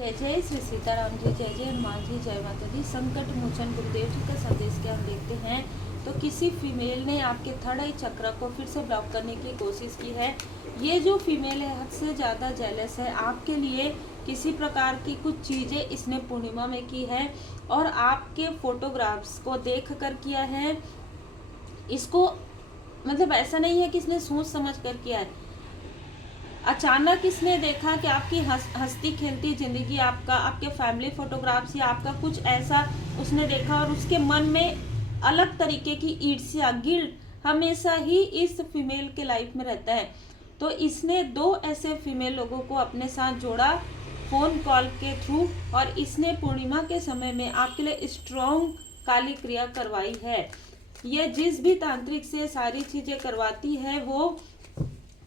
जय जय श्री सीताराम जी, जय जय हनुमान जी, जय माता दी। संकट मोचन गुरुदेव जी का संदेश के हम देखते हैं तो किसी फीमेल ने आपके थर्ड आई चक्र को फिर से ब्लॉक करने की कोशिश की है। ये जो फीमेल है हद से ज़्यादा जेलस है आपके लिए। किसी प्रकार की कुछ चीज़ें इसने पूर्णिमा में की है और आपके फोटोग्राफ्स को देख कर किया है। इसको मतलब ऐसा नहीं है कि इसने सोच समझ कर किया है। अचानक इसने देखा कि आपकी हंसती खेलती जिंदगी, आपके फैमिली फोटोग्राफ्स या आपका कुछ ऐसा उसने देखा और उसके मन में अलग तरीके की ईर्ष्या, गिल्ट हमेशा ही इस फीमेल के लाइफ में रहता है। तो इसने दो ऐसे फीमेल लोगों को अपने साथ जोड़ा फोन कॉल के थ्रू और इसने पूर्णिमा के समय में आपके लिए स्ट्रॉन्ग काली क्रिया करवाई है। यह जिस भी तांत्रिक से सारी चीजें करवाती है वो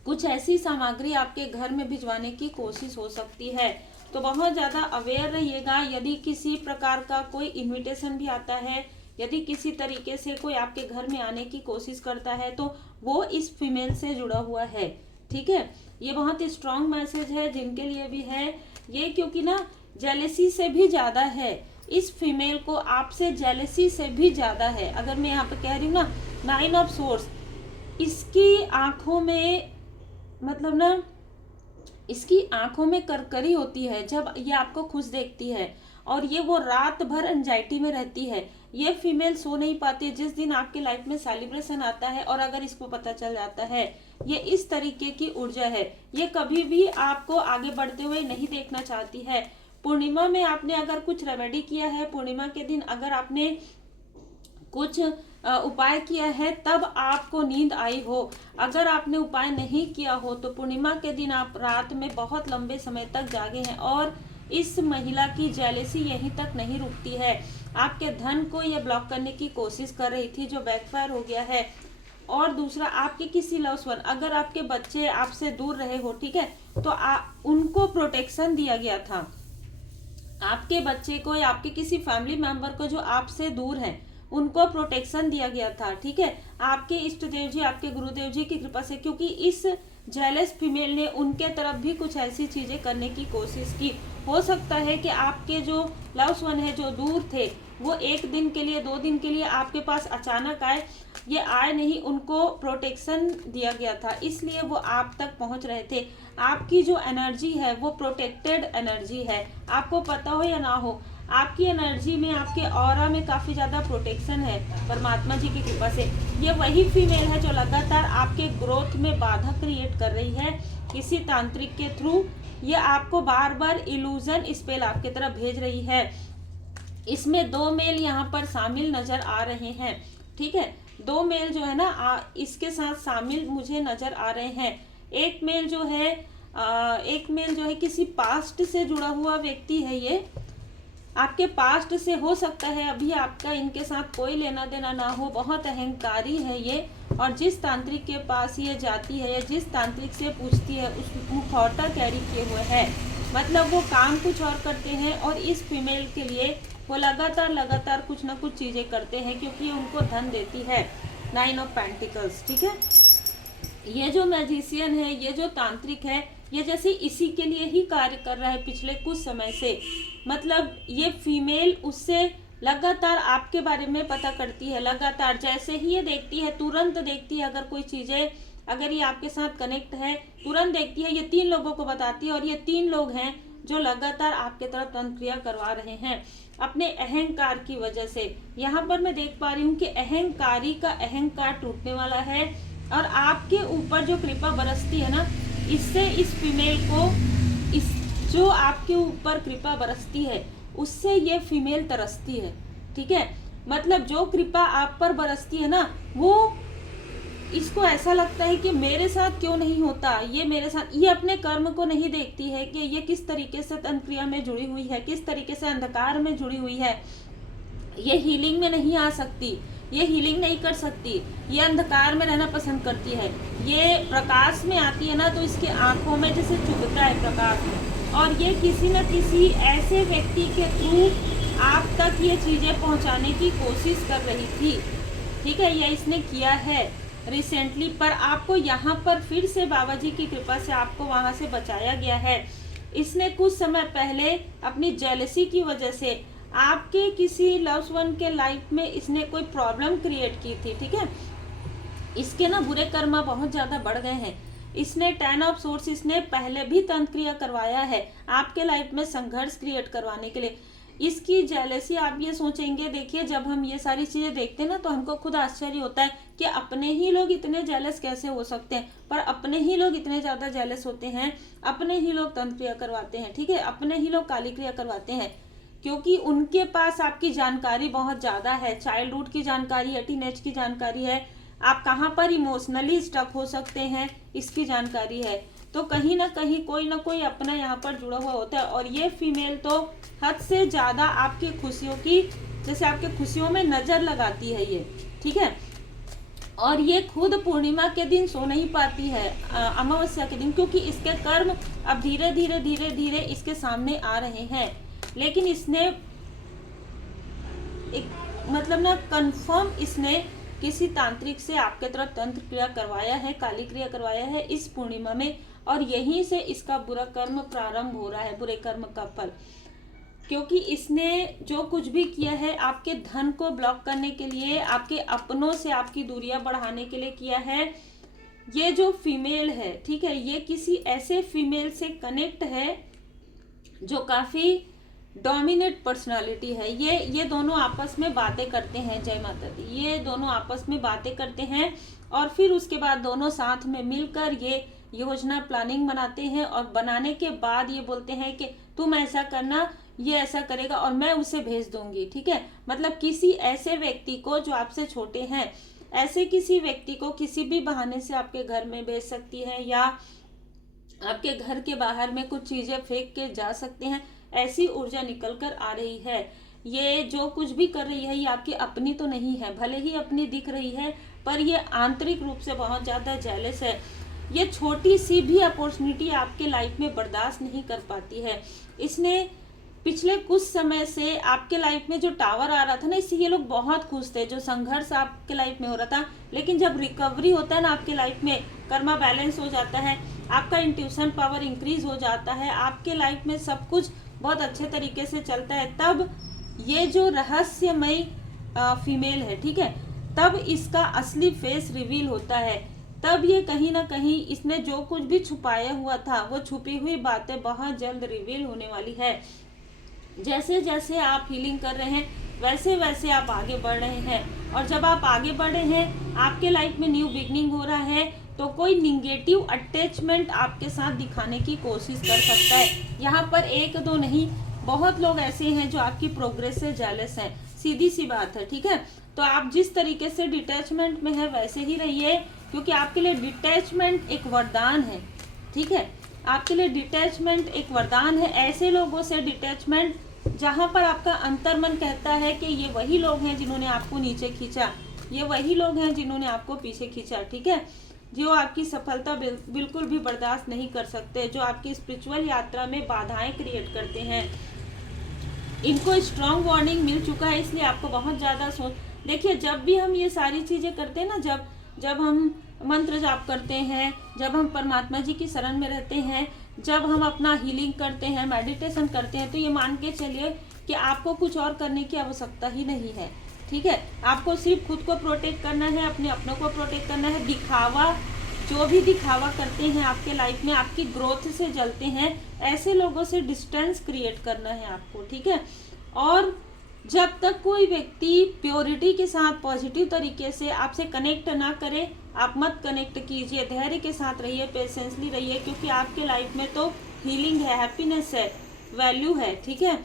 कुछ ऐसी सामग्री आपके घर में भिजवाने की कोशिश हो सकती है। तो बहुत ज़्यादा अवेयर रहिएगा। यदि किसी प्रकार का कोई इनविटेशन भी आता है, यदि किसी तरीके से कोई आपके घर में आने की कोशिश करता है तो वो इस फीमेल से जुड़ा हुआ है। ठीक है, ये बहुत ही स्ट्रांग मैसेज है जिनके लिए भी है ये, क्योंकि ना जेलेसी से भी ज़्यादा है इस फीमेल को, आपसे जेलेसी से भी ज़्यादा है। अगर मैं यहाँ पे कह रही हूँ ना 9 ऑफ सोर्स, इसकी आंखों में मतलब ना इसकी आंखों में करकरी होती है जब ये आपको खुश देखती है और ये वो रात भर एंजाइटी में रहती है। ये फीमेल सो नहीं पाती जिस दिन आपकी लाइफ में सेलिब्रेशन आता है और अगर इसको पता चल जाता है ये इस तरीके की ऊर्जा है, ये कभी भी आपको आगे बढ़ते हुए नहीं देखना चाहती है। पूर्णिमा में आपने अगर कुछ रेमेडी किया है, पूर्णिमा के दिन अगर आपने कुछ उपाय किया है तब आपको नींद आई हो। अगर आपने उपाय नहीं किया हो तो पूर्णिमा के दिन आप रात में बहुत लंबे समय तक जागे हैं और इस महिला की जेलेसी यहीं तक नहीं रुकती है। आपके धन को ये ब्लॉक करने की कोशिश कर रही थी जो बैकफायर हो गया है। और दूसरा, आपके किसी लव्स वन, अगर आपके बच्चे आपसे दूर रहे हो, ठीक है, तो उनको प्रोटेक्शन दिया गया था। आपके बच्चे को या आपके किसी फैमिली मेंबर को जो आपसे दूर है उनको प्रोटेक्शन दिया गया था। ठीक है, आपके इष्ट देव जी, आपके गुरुदेव जी की कृपा से, क्योंकि इस जेलस फीमेल ने उनके तरफ भी कुछ ऐसी चीजें करने की कोशिश की। हो सकता है कि आपके जो लव्स वन है जो दूर थे वो 1 दिन के लिए 2 दिन के लिए आपके पास अचानक आए। ये आए नहीं, उनको प्रोटेक्शन दिया गया था इसलिए वो आप तक पहुंच रहे थे। आपकी जो एनर्जी है वो प्रोटेक्टेड एनर्जी है, आपको पता हो या ना हो। आपकी एनर्जी में, आपके ऑरा में काफी ज्यादा प्रोटेक्शन है परमात्मा जी की कृपा से। ये वही फीमेल है जो लगातार आपके ग्रोथ में बाधा क्रिएट कर रही है किसी तांत्रिक के थ्रू। ये आपको बार बार इल्यूजन स्पेल आपके तरफ भेज रही है। इसमें 2 मेल यहाँ पर शामिल नजर आ रहे हैं। ठीक है, 2 मेल जो है ना इसके साथ शामिल मुझे नजर आ रहे हैं। एक मेल जो है किसी पास्ट से जुड़ा हुआ व्यक्ति है। ये आपके पास्ट से हो सकता है, अभी आपका इनके साथ कोई लेना देना ना हो। बहुत अहंकारी है ये और जिस तांत्रिक के पास ये जाती है या जिस तांत्रिक से पूछती है उस मुखौटा कैरी किए हुए है। मतलब वो काम कुछ और करते हैं और इस फीमेल के लिए वो लगातार कुछ ना कुछ चीजें करते हैं क्योंकि ये उनको धन देती है। 9 ऑफ पेंटिकल्स। ठीक है, ये जो मैजिशियन है, ये जो तांत्रिक है, ये जैसे इसी के लिए ही कार्य कर रहा है पिछले कुछ समय से। मतलब ये फीमेल उससे लगातार आपके बारे में पता करती है। लगातार जैसे ही ये देखती है तुरंत देखती है, अगर कोई चीजें, अगर ये आपके साथ कनेक्ट है तुरंत देखती है। ये 3 लोगों को बताती है और ये 3 लोग हैं जो लगातार आपके तरफ तंत्र क्रिया करवा रहे हैं अपने अहंकार की वजह से। यहाँ पर मैं देख पा रही हूँ कि अहंकारी का अहंकार टूटने वाला है और आपके ऊपर जो कृपा बरसती है ना, इससे इस फीमेल को, इस जो आपके ऊपर कृपा बरसती है उससे ये फीमेल तरसती है। ठीक है, मतलब जो कृपा आप पर बरसती है ना, वो इसको ऐसा लगता है कि मेरे साथ क्यों नहीं होता, ये मेरे साथ। ये अपने कर्म को नहीं देखती है कि ये किस तरीके से तंत्र क्रिया में जुड़ी हुई है, किस तरीके से अंधकार में जुड़ी हुई है। ये हीलिंग में नहीं आ सकती, ये हीलिंग नहीं कर सकती, ये अंधकार में रहना पसंद करती है। ये प्रकाश में आती है ना तो इसके आंखों में जैसे चुभता है प्रकाश में, और ये किसी न किसी ऐसे व्यक्ति के थ्रू आप तक ये चीजें पहुंचाने की कोशिश कर रही थी। ठीक है, ये इसने किया है रिसेंटली, पर आपको यहाँ पर फिर से बाबा जी की कृपा से आपको वहां से बचाया गया है। इसने कुछ समय पहले अपनी जेलसी की वजह से आपके किसी लव्ड वन के लाइफ में इसने कोई प्रॉब्लम क्रिएट की थी, ठीक है। इसके ना बुरे कर्म बहुत ज्यादा बढ़ गए हैं। इसने 10 ऑफ सोर्स इसने पहले भी तंत्र क्रिया करवाया है आपके लाइफ में संघर्ष क्रिएट करवाने के लिए। इसकी जेलसी आप ये सोचेंगे, देखिए जब हम ये सारी चीजें देखते हैं ना तो हमको खुद आश्चर्य होता है कि अपने ही लोग इतने जेलस कैसे हो सकते हैं। पर अपने ही लोग इतने ज्यादा जेलस होते हैं, अपने ही लोग तंत्र क्रिया करवाते हैं, ठीक है, अपने ही लोग काली क्रिया करवाते हैं, क्योंकि उनके पास आपकी जानकारी बहुत ज्यादा है। चाइल्डहुड की जानकारी है, टीनेज की जानकारी है, आप कहाँ पर इमोशनली स्टक हो सकते हैं इसकी जानकारी है। तो कहीं ना कोई अपना यहाँ पर जुड़ा हुआ होता है। और ये फीमेल तो हद से ज्यादा आपकी खुशियों की, जैसे आपके खुशियों में नजर लगाती है ये, ठीक है। और ये खुद पूर्णिमा के दिन सो नहीं पाती है, अमावस्या के दिन, क्योंकि इसके कर्म अब धीरे धीरे इसके सामने आ रहे हैं। लेकिन इसने एक मतलब ना कंफर्म इसने किसी तांत्रिक से आपके तरफ तंत्र क्रिया करवाया है, काली क्रिया करवाया है इस पूर्णिमा में, और यहीं से इसका बुरा कर्म प्रारंभ हो रहा है, बुरे कर्म का फल। क्योंकि इसने जो कुछ भी किया है आपके धन को ब्लॉक करने के लिए, आपके अपनों से आपकी दूरियां बढ़ाने के लिए किया है। ये जो फीमेल है, ठीक है, ये किसी ऐसे फीमेल से कनेक्ट है जो काफी डोमिनेट पर्सनालिटी है। ये दोनों आपस में बातें करते हैं, जय माता दी, ये दोनों आपस में बातें करते हैं और फिर उसके बाद दोनों साथ में मिलकर ये योजना प्लानिंग बनाते हैं, और बनाने के बाद ये बोलते हैं कि तुम ऐसा करना, ये ऐसा करेगा और मैं उसे भेज दूंगी, ठीक है। मतलब किसी ऐसे व्यक्ति को जो आपसे छोटे हैं, ऐसे किसी व्यक्ति को किसी भी बहाने से आपके घर में भेज सकती है, या आपके घर के बाहर में कुछ चीजें फेंक के जा सकते हैं। ऐसी ऊर्जा निकल कर आ रही है। ये जो कुछ भी कर रही है ये आपकी अपनी तो नहीं है, भले ही अपनी दिख रही है, पर ये आंतरिक रूप से बहुत ज्यादा जेलस है। ये छोटी सी भी अपॉर्चुनिटी आपके लाइफ में बर्दाश्त नहीं कर पाती है। इसने पिछले कुछ समय से आपके लाइफ में जो टावर आ रहा था ना, इससे ये लोग बहुत खुश थे, जो संघर्ष आपके लाइफ में हो रहा था। लेकिन जब रिकवरी होता है ना आपके लाइफ में, कर्मा बैलेंस हो जाता है, आपका इंट्यूशन पावर इंक्रीज हो जाता है, आपके लाइफ में सब कुछ बहुत अच्छे तरीके से चलता है, तब ये जो रहस्यमय फीमेल है, ठीक है, तब इसका असली फेस रिवील होता है। तब ये कहीं ना कहीं इसने जो कुछ भी छुपाया हुआ था, वो छुपी हुई बातें बहुत जल्द रिवील होने वाली है। जैसे जैसे आप हीलिंग कर रहे हैं वैसे वैसे आप आगे बढ़ रहे हैं, और जब आप आगे बढ़ रहे हैं आपके लाइफ में न्यू बिगनिंग हो रहा है, तो कोई निगेटिव अटैचमेंट आपके साथ दिखाने की कोशिश कर सकता है। यहाँ पर एक दो नहीं, बहुत लोग ऐसे हैं जो आपकी प्रोग्रेस से जेलस हैं, सीधी सी बात है, ठीक है। तो आप जिस तरीके से डिटैचमेंट में है वैसे ही रहिए, क्योंकि आपके लिए डिटैचमेंट एक वरदान है, ठीक है, आपके लिए डिटैचमेंट एक वरदान है। ऐसे लोगों से डिटैचमेंट जहाँ पर आपका अंतर्मन कहता है कि ये वही लोग हैं जिन्होंने आपको नीचे खींचा, ये वही लोग हैं जिन्होंने आपको पीछे खींचा, ठीक है, जो आपकी सफलता बिल्कुल भी बर्दाश्त नहीं कर सकते, जो आपकी स्पिरिचुअल यात्रा में बाधाएं क्रिएट करते हैं। इनको स्ट्रॉन्ग वार्निंग मिल चुका है, इसलिए आपको बहुत ज़्यादा सोच, देखिए जब भी हम ये सारी चीज़ें करते हैं ना, जब हम मंत्र जाप करते हैं, जब हम परमात्मा जी की शरण में रहते हैं, जब हम अपना हीलिंग करते हैं, मेडिटेशन करते हैं, तो ये मान के चलिए कि आपको कुछ और करने की आवश्यकता ही नहीं है, ठीक है। आपको सिर्फ खुद को प्रोटेक्ट करना है, अपने अपनों को प्रोटेक्ट करना है। दिखावा, जो भी दिखावा करते हैं आपके लाइफ में, आपकी ग्रोथ से जलते हैं, ऐसे लोगों से डिस्टेंस क्रिएट करना है आपको, ठीक है। और जब तक कोई व्यक्ति प्योरिटी के साथ पॉजिटिव तरीके से आपसे कनेक्ट ना करे, आप मत कनेक्ट कीजिए, धैर्य के साथ रहिए, पेशेंसली रहिए, क्योंकि आपके लाइफ में तो हीलिंग है, हैप्पीनेस है, वैल्यू है, ठीक है।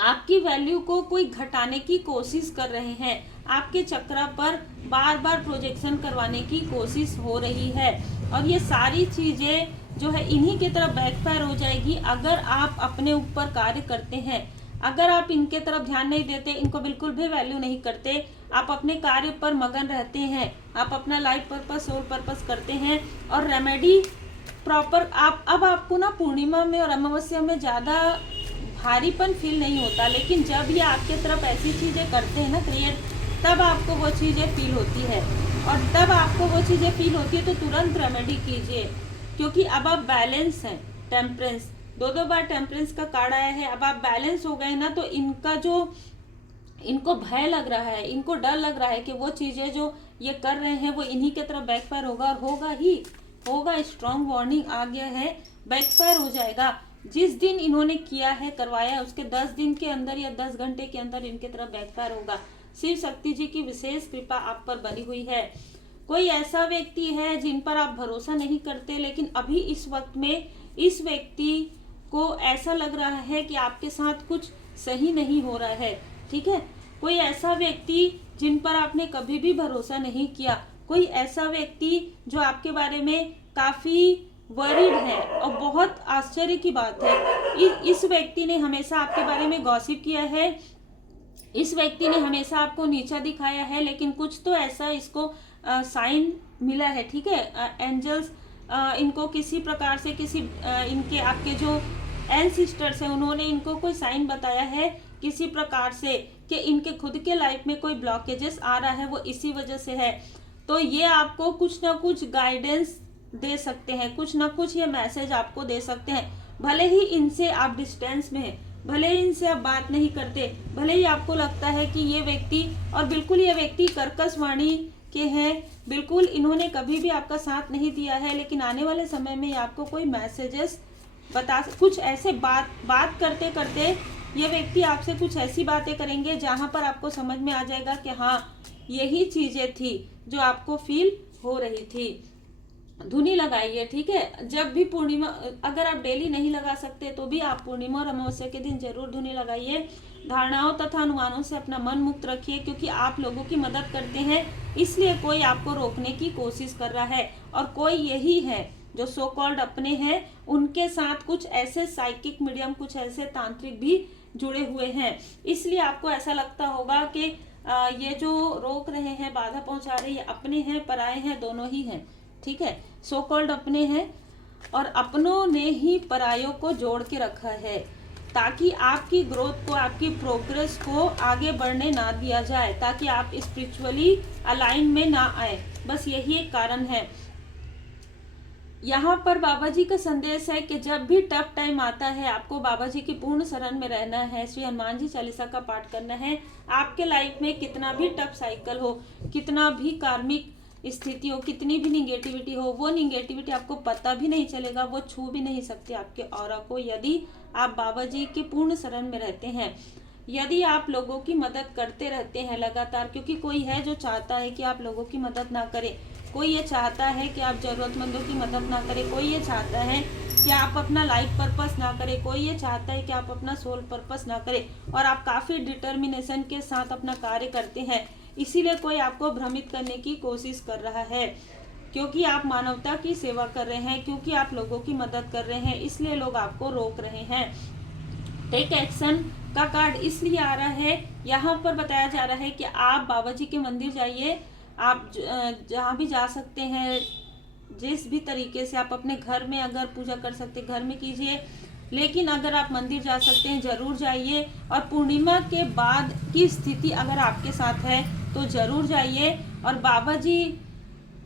आपकी वैल्यू को कोई घटाने की कोशिश कर रहे हैं, आपके चक्र पर बार बार प्रोजेक्शन करवाने की कोशिश हो रही है, और ये सारी चीजें जो है इन्हीं की तरफ बैकफायर हो जाएगी अगर आप अपने ऊपर कार्य करते हैं। अगर आप इनके तरफ ध्यान नहीं देते, इनको बिल्कुल भी वैल्यू नहीं करते, आप अपने कार्य पर मगन रहते हैं, आप अपना लाइफ पर्पस, सोल पर्पस करते हैं, और रेमेडी प्रॉपर अब आपको ना पूर्णिमा में और अमावस्या में ज़्यादा भारीपन फील नहीं होता, लेकिन जब ये आपके तरफ ऐसी चीज़ें करते हैं ना क्रिएट, तब आपको वो चीज़ें फील होती है, और तब आपको वो चीज़ें फील होती है तो तुरंत रेमेडी कीजिए, क्योंकि अब आप बैलेंस हैं, टेम्परेंस, दो बार टेम्परेंस का कार्ड आया है। अब आप बैलेंस हो गए ना, तो इनको भय लग रहा है, इनको डर लग रहा है कि वो चीजें जो ये कर रहे हैं वो इन्हीं की तरफ बैकफायर होगा, और होगा। स्ट्रॉन्ग वार्निंग आ गया है, बैकफायर हो जाएगा। जिस दिन इन्होंने किया है, करवाया, उसके 10 दिन के अंदर या 10 घंटे के अंदर इनके तरफ बैकफायर होगा। शिव शक्ति जी की विशेष कृपा आप पर बनी हुई है। कोई ऐसा व्यक्ति है जिन पर आप भरोसा नहीं करते, लेकिन अभी इस वक्त में इस व्यक्ति को ऐसा लग रहा है कि आपके साथ कुछ सही नहीं हो रहा है। ठीक है, कोई ऐसा व्यक्ति जिन पर आपने कभी भी भरोसा नहीं किया, कोई ऐसा व्यक्ति जो आपके बारे में काफी वरीड है। और बहुत आश्चर्य की बात है, इस व्यक्ति ने हमेशा आपके बारे में गॉसिप किया है, इस व्यक्ति ने हमेशा आपको नीचा दिखाया है, लेकिन कुछ तो ऐसा इसको साइन मिला है। ठीक है, एंजल्स इनको किसी प्रकार से इनके आपके जो एंसेस्टर्स हैं, उन्होंने इनको कोई साइन बताया है किसी प्रकार से कि इनके खुद के लाइफ में कोई ब्लॉकेजेस आ रहा है, वो इसी वजह से है। तो ये आपको कुछ ना कुछ गाइडेंस दे सकते हैं, कुछ ना कुछ ये मैसेज आपको दे सकते हैं। भले ही इनसे आप डिस्टेंस में हैं, भले ही इनसे आप बात नहीं करते, भले ही आपको लगता है कि ये व्यक्ति, और बिल्कुल ये व्यक्ति कर्कश वाणी के हैं, बिल्कुल इन्होंने कभी भी आपका साथ नहीं दिया है, लेकिन आने वाले समय में आपको कोई मैसेजेस कुछ ऐसे बात करते करते ये व्यक्ति आपसे कुछ ऐसी बातें करेंगे जहां पर आपको समझ में आ जाएगा कि हाँ, यही चीजें थी जो आपको फील हो रही थी। धुनी लगाइए। ठीक है, जब भी पूर्णिमा, अगर आप डेली नहीं लगा सकते तो भी आप पूर्णिमा और अमावस्या के दिन जरूर धुनी लगाइए। धारणाओं तथा अनुमानों से अपना मन मुक्त रखिए, क्योंकि आप लोगों की मदद करते हैं, इसलिए कोई आपको रोकने की कोशिश कर रहा है। और कोई यही है जो सो कॉल्ड अपने हैं, उनके साथ कुछ ऐसे साइकिक मीडियम, कुछ ऐसे तांत्रिक भी जुड़े हुए हैं। इसलिए आपको ऐसा लगता होगा कि ये जो रोक रहे हैं, बाधा पहुंचा रहे हैं, अपने हैं, पराये हैं, दोनों ही हैं। ठीक है, सो कॉल्ड अपने हैं, और अपनों ने ही परायों को जोड़ के रखा है, ताकि आपकी ग्रोथ को, आपकी प्रोग्रेस को आगे बढ़ने ना दिया जाए, ताकि आप स्पिरिचुअली अलाइन में ना आए। बस यही एक कारण है। यहाँ पर बाबा जी का संदेश है कि जब भी टफ टाइम आता है, आपको बाबा जी की पूर्ण शरण में रहना है, श्री हनुमान जी चालीसा का पाठ करना है। आपके लाइफ में कितना भी टफ साइकिल हो, कितना भी कार्मिक स्थिति हो, कितनी भी निगेटिविटी हो, वो निगेटिविटी आपको पता भी नहीं चलेगा, वो छू भी नहीं सकती आपके ऑरा को, यदि आप बाबा जी के पूर्ण शरण में रहते हैं। यदि आप लोगों की मदद करते रहते हैं लगातार, क्योंकि कोई है जो चाहता है कि आप लोगों की मदद ना करें, कोई ये चाहता है कि आप जरूरतमंदों की मदद ना करें, कोई ये चाहता है कि आप अपना लाइफ पर्पस ना करें, कोई ये चाहता है कि आप अपना सोल पर्पस ना करें, और आप काफ़ी डिटर्मिनेशन के साथ अपना कार्य करते हैं। इसीलिए कोई आपको भ्रमित करने की कोशिश कर रहा है, क्योंकि आप मानवता की सेवा कर रहे हैं, क्योंकि आप लोगों की मदद कर रहे हैं, इसलिए लोग आपको रोक रहे हैं। टेक एक्शन का कार्ड इसलिए आ रहा है, यहाँ पर बताया जा रहा है कि आप बाबा जी के मंदिर जाइए, आप जहाँ भी जा सकते हैं, जिस भी तरीके से आप अपने घर में अगर पूजा कर सकते घर में कीजिए, लेकिन अगर आप मंदिर जा सकते हैं जरूर जाइए। और पूर्णिमा के बाद की स्थिति अगर आपके साथ है तो जरूर जाइए, और बाबा जी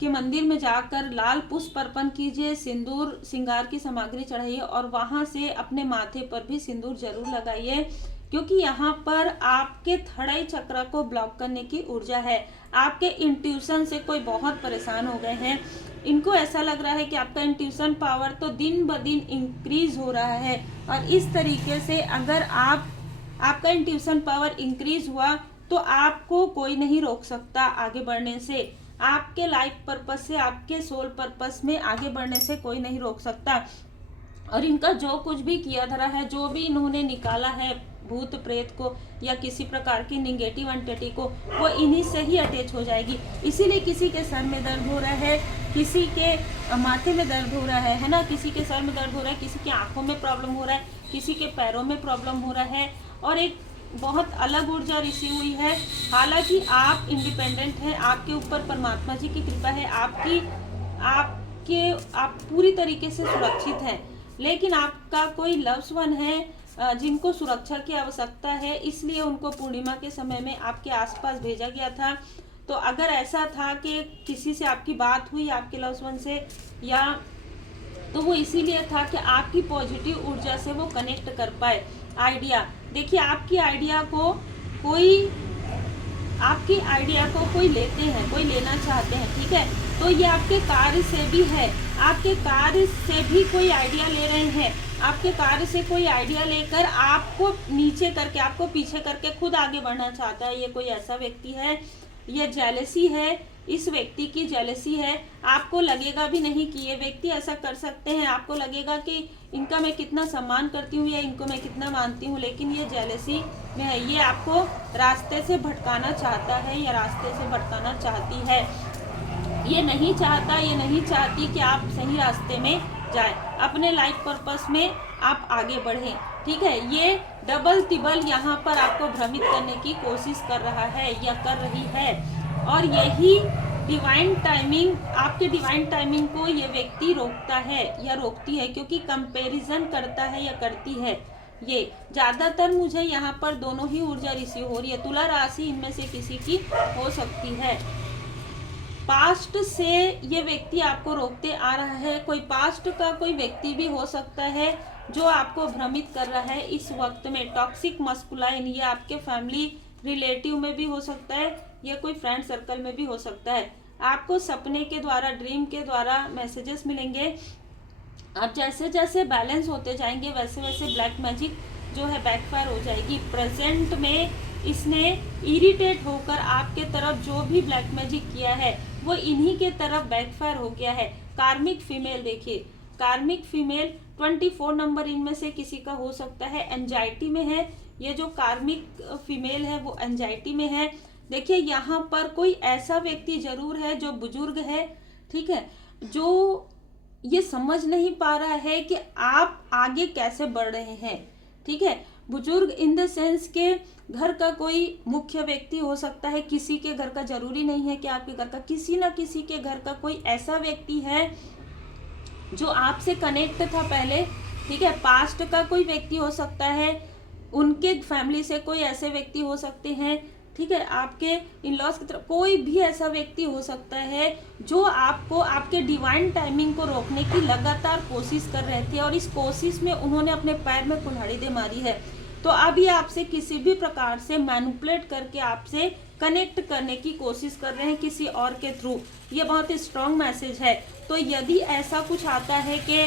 के मंदिर में जाकर लाल पुष्प अर्पण कीजिए, सिंदूर श्रृंगार की सामग्री चढ़ाइए, और वहां से अपने माथे पर भी सिंदूर जरूर लगाइए, क्योंकि यहाँ पर आपके थड़ाई चक्र को ब्लॉक करने की ऊर्जा है। आपके इंट्यूशन से कोई बहुत परेशान हो गए हैं, इनको ऐसा लग रहा है कि आपका इंट्यूशन पावर तो दिन ब दिन इंक्रीज हो रहा है, और इस तरीके से अगर आपका इंट्यूशन पावर इंक्रीज हुआ तो आपको कोई नहीं रोक सकता आगे बढ़ने से। आपके लाइफ पर्पस से, आपके सोल पर्पस में आगे बढ़ने से कोई नहीं रोक सकता। और इनका जो कुछ भी किया धरा है, जो भी इन्होंने निकाला है भूत प्रेत को या किसी प्रकार की निगेटिव एंटिटी को, वो इन्हीं से ही अटैच हो जाएगी। इसीलिए किसी के सर में दर्द हो रहा है, किसी के माथे में दर्द हो रहा है ना, किसी के सर में दर्द हो रहा है, किसी की आंखों में प्रॉब्लम हो रहा है, किसी के पैरों में प्रॉब्लम हो रहा है, और एक बहुत अलग ऊर्जा रिसीव हुई है। हालांकि आप इंडिपेंडेंट हैं, आपके ऊपर परमात्मा जी की कृपा है, आप पूरी तरीके से सुरक्षित हैं, लेकिन आपका कोई लव्ड वन है जिनको सुरक्षा की आवश्यकता है, इसलिए उनको पूर्णिमा के समय में आपके आसपास भेजा गया था। तो अगर ऐसा था कि किसी से आपकी बात हुई, आपके लव्ड वन से, या तो वो इसीलिए था कि आपकी पॉजिटिव ऊर्जा से वो कनेक्ट कर पाए। आइडिया, देखिए आपकी आइडिया को कोई लेते हैं, कोई लेना चाहते हैं, ठीक है, तो ये आपके कार्य से भी है, आपके कार्य से भी कोई आइडिया ले रहे हैं, आपके कार्य से कोई आइडिया लेकर आपको नीचे करके, आपको पीछे करके खुद आगे बढ़ना चाहता है। ये कोई ऐसा व्यक्ति है, ये जेलसी है, इस व्यक्ति की जेलसी है। आपको लगेगा भी नहीं कि ये व्यक्ति ऐसा कर सकते हैं, आपको लगेगा कि इनका मैं कितना सम्मान करती हूँ या इनको मैं कितना मानती हूँ, लेकिन ये जेलसी में है। ये आपको रास्ते से भटकाना चाहता है या रास्ते से भटकाना चाहती है। ये नहीं चाहता, ये नहीं चाहती कि आप सही रास्ते में जाए, अपने लाइफ पर्पस में आप आगे बढ़ें, ठीक है। ये डबल तिबल यहाँ पर आपको भ्रमित करने की कोशिश कर रहा है या कर रही है, और यही डिवाइन टाइमिंग, आपके डिवाइन टाइमिंग को ये व्यक्ति रोकता है या रोकती है, क्योंकि कंपैरिजन करता है या करती है। ये ज़्यादातर मुझे यहाँ पर दोनों ही ऊर्जा रिसीव हो रही है। तुला राशि इनमें से किसी की हो सकती है। पास्ट से ये व्यक्ति आपको रोकते आ रहा है। कोई पास्ट का कोई व्यक्ति भी हो सकता है जो आपको भ्रमित कर रहा है इस वक्त में। टॉक्सिक मस्कुलाइन, ये आपके फैमिली रिलेटिव में भी हो सकता है, या कोई फ्रेंड सर्कल में भी हो सकता है। आपको सपने के द्वारा, ड्रीम के द्वारा मैसेजेस मिलेंगे। आप जैसे जैसे बैलेंस होते जाएंगे वैसे वैसे ब्लैक मैजिक जो है बैकफायर हो जाएगी। प्रेजेंट में इसने इरिटेट होकर आपके तरफ जो भी ब्लैक मैजिक किया है वो इन्हीं के तरफ बैकफायर हो गया है। कार्मिक फीमेल, देखिए कार्मिक फीमेल 24 नंबर इनमें से किसी का हो सकता है, एंजाइटी में है। ये जो कार्मिक फीमेल है वो एंजाइटी में है। देखिए यहाँ पर कोई ऐसा व्यक्ति जरूर है जो बुजुर्ग है, ठीक है, जो ये समझ नहीं पा रहा है कि आप आगे कैसे बढ़ रहे हैं, ठीक है। बुजुर्ग इन द सेंस के घर का कोई मुख्य व्यक्ति हो सकता है, किसी के घर का, जरूरी नहीं है कि आपके घर का, किसी ना किसी के घर का कोई ऐसा व्यक्ति है जो आपसे कनेक्ट था पहले, ठीक है। पास्ट का कोई व्यक्ति हो सकता है, उनके फैमिली से कोई ऐसे व्यक्ति हो सकते हैं, ठीक है। आपके इन लॉज की तरफ कोई भी ऐसा व्यक्ति हो सकता है जो आपको आपके डिवाइन टाइमिंग को रोकने की लगातार कोशिश कर रहे थे, और इस कोशिश में उन्होंने अपने पैर में कुल्हाड़ी दे मारी है। तो अब ये आपसे किसी भी प्रकार से मैनिपुलेट करके आपसे कनेक्ट करने की कोशिश कर रहे हैं किसी और के थ्रू। ये बहुत ही स्ट्रॉन्ग मैसेज है। तो यदि ऐसा कुछ आता है कि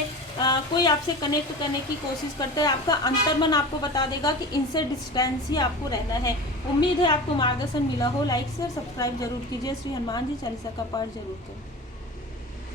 कोई आपसे कनेक्ट करने की कोशिश करता है, आपका अंतर्मन आपको बता देगा कि इनसे डिस्टेंस ही आपको रहना है। उम्मीद है आपको मार्गदर्शन मिला हो। लाइक शेयर सब्सक्राइब जरूर कीजिए। श्री हनुमान जी चालीसा का पाठ जरूर करें।